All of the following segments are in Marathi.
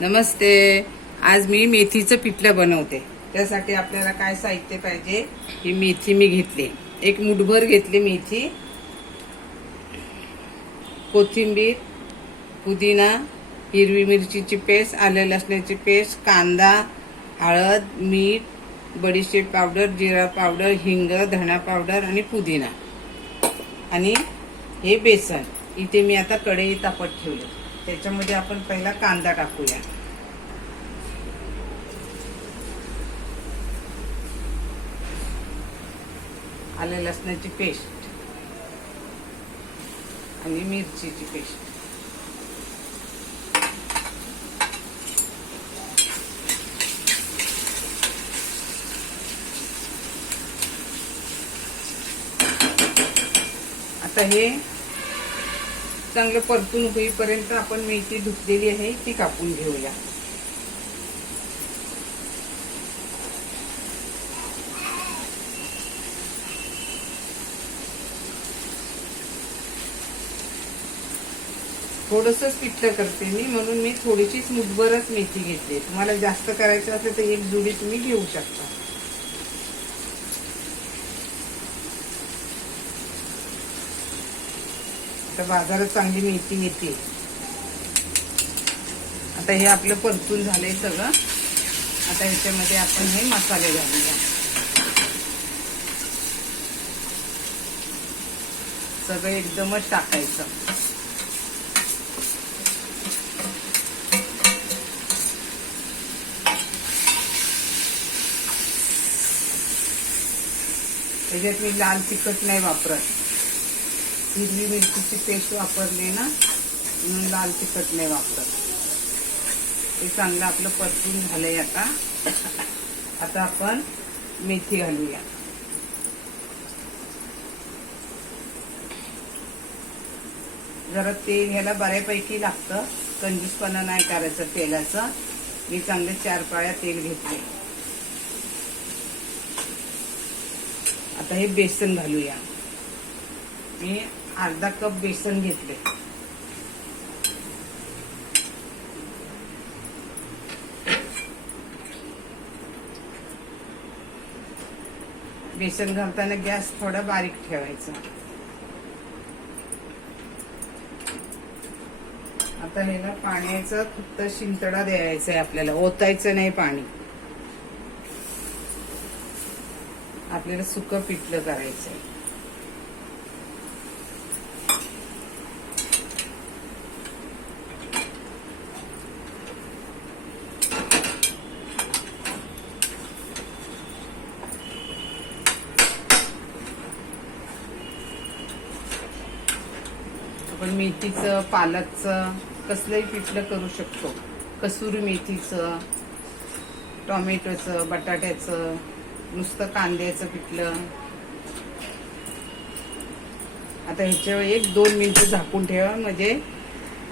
नमस्ते. आज मी मेथीचं पिठलं बनवते. त्यासाठी आपल्याला काय साहित्य पाहिजे. ही मेथी मी घेतली, एक मुठभर घेतली मेथी, कोथिंबीर, पुदिना, हिरवी मिरचीची पेस्ट, आलं लसणाची पेस्ट, कांदा, हळद, मीठ, बडीशेप पावडर, जिरा पावडर, हिंग, धना पावडर आणि पुदिना आणि हे बेसन. इथे मी आता कढई तापत ठेवली. त्याच्यामध्ये आपण पहिला कांदा टाकूया. आलं लसणाची पेस्ट आणि मिरचीची पेस्ट. आता हे चांगलं परतून होईपर्यंत आपण मेथी धुतलेली आहे ती कापून घेऊया. थोडंसंच पिठलं करते मी, म्हणून मी थोडीशीच मुठभरच मेथी घेतली. तुम्हाला जास्त करायचं असेल तर एक जुडी तुम्ही घेऊ शकता. आता बाजारात चांगली मेथी येते. आता हे आपलं परतून झालंय सगळं. आता ह्याच्यामध्ये आपण हे मसाले घालूया. सगळं एकदमच टाकायचं. त्याच्यात मी लाल तिखट नाही वापरत, हिरवी मिरचीची पेस्ट वापरली ना, म्हणून लाल तिखट नाही वापरत. हे चांगलं आपलं परतून झालंय. आता आपण मेथी घालूया. जरा तेल ह्याला बऱ्यापैकी लागतं, कंजूसपणा नाही करायचं तेलाचं. मी चांगले 4 पाळ्या तेल घेतले. आता हे बेसन घालूया. मी अर्धा कप बेसन घेतले. बेसन घालताना गॅस थोडा बारीक ठेवायचा. आता ह्याला पाण्याचा फक्त शिंतडा द्यायचा आहे आपल्याला, ओतायचं नाही पाणी. आपल्याला सुकं पिठलं करायचंय. आपण मेथीचं, पालकचं कसलंही पिठलं करू शकतो. कसुरी मेथीचं, टोमॅटोचं, बटाट्याचं, नुसतं कांद्याचं पिठलं. आता ह्याच्यावर 1-2 मिनिटं झाकून ठेवा, म्हणजे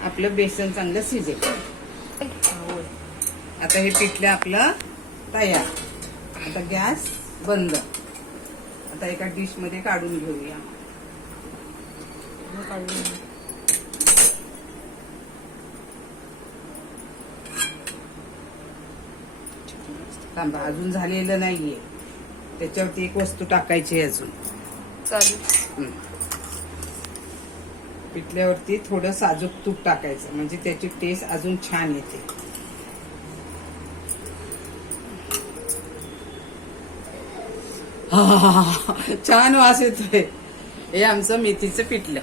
आपलं बेसन चांगलं शिजेल. आता हे पिठलं आपलं तयार. आता गॅस बंद. आता एका डिश मध्ये काढून घेऊया. थांबा, अजून झालेलं नाहीये. त्याच्यावरती एक वस्तू टाकायची आहे अजून. चालेल. पिठल्यावरती थोडं साजूक तूप टाकायचं, म्हणजे त्याची टेस्ट अजून छान येते. छान वास येतोय. हे आमचं मेथीचं पिठलं.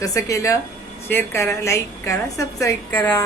कसं केलं? शेअर करा, लाईक करा, सबस्क्राईब करा.